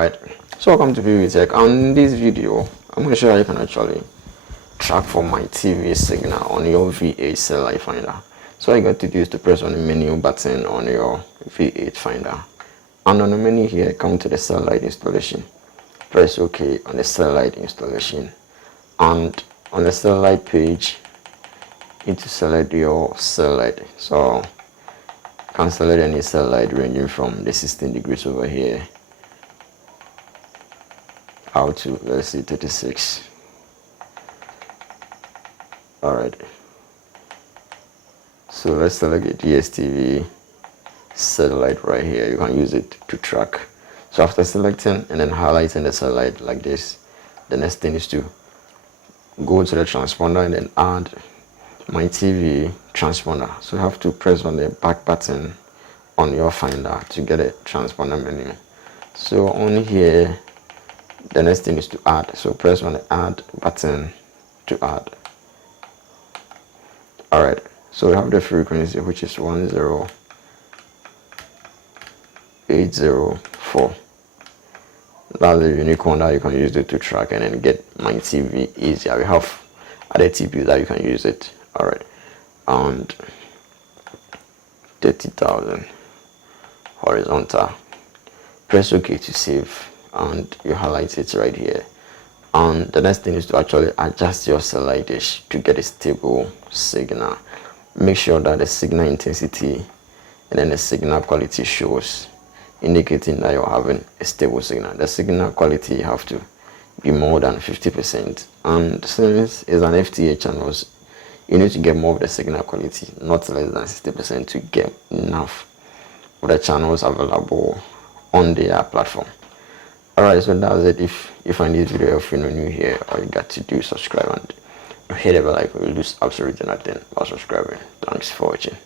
Alright, so welcome to Pbteck. On this video, I'm going to show you how you can actually track for Mytv signal on your V8 satellite finder. So all you got to do is to press on the menu button on your V8 finder, and on the menu here, come to the satellite installation. Press OK on the satellite installation, and on the satellite page, you need to select your satellite. So you can select any satellite ranging from the 16 degrees over here out to, let's see, 36. Alright, so let's select a DSTV satellite right here. You can use it to track. So after selecting and then highlighting the satellite like this, the next thing is to go to the transponder and then add Mytv transponder. So you have to press on the back button on your finder to get a transponder menu. So on here, the next thing is to add. So press on the add button to add. Alright, so we have the frequency, which is 10804. That's the unique one that you can use it to track and then get Mytv easier. We have other TPUs that you can use it. Alright, and 30,000 horizontal. Press OK to save, and you highlight it right here. And the next thing is to actually adjust your satellite dish to get a stable signal. Make sure that the signal intensity and then the signal quality shows, indicating that you're having a stable signal. The signal quality have to be more than 50%, and since it's an FTA channels, you need to get more of the signal quality, not less than 60%, to get enough of the channels available on their platform. Alright, so that's it. If you find this video helpful, new here, all you got to do is subscribe and hit the bell icon. You'll lose absolutely nothing while subscribing. Thanks for watching.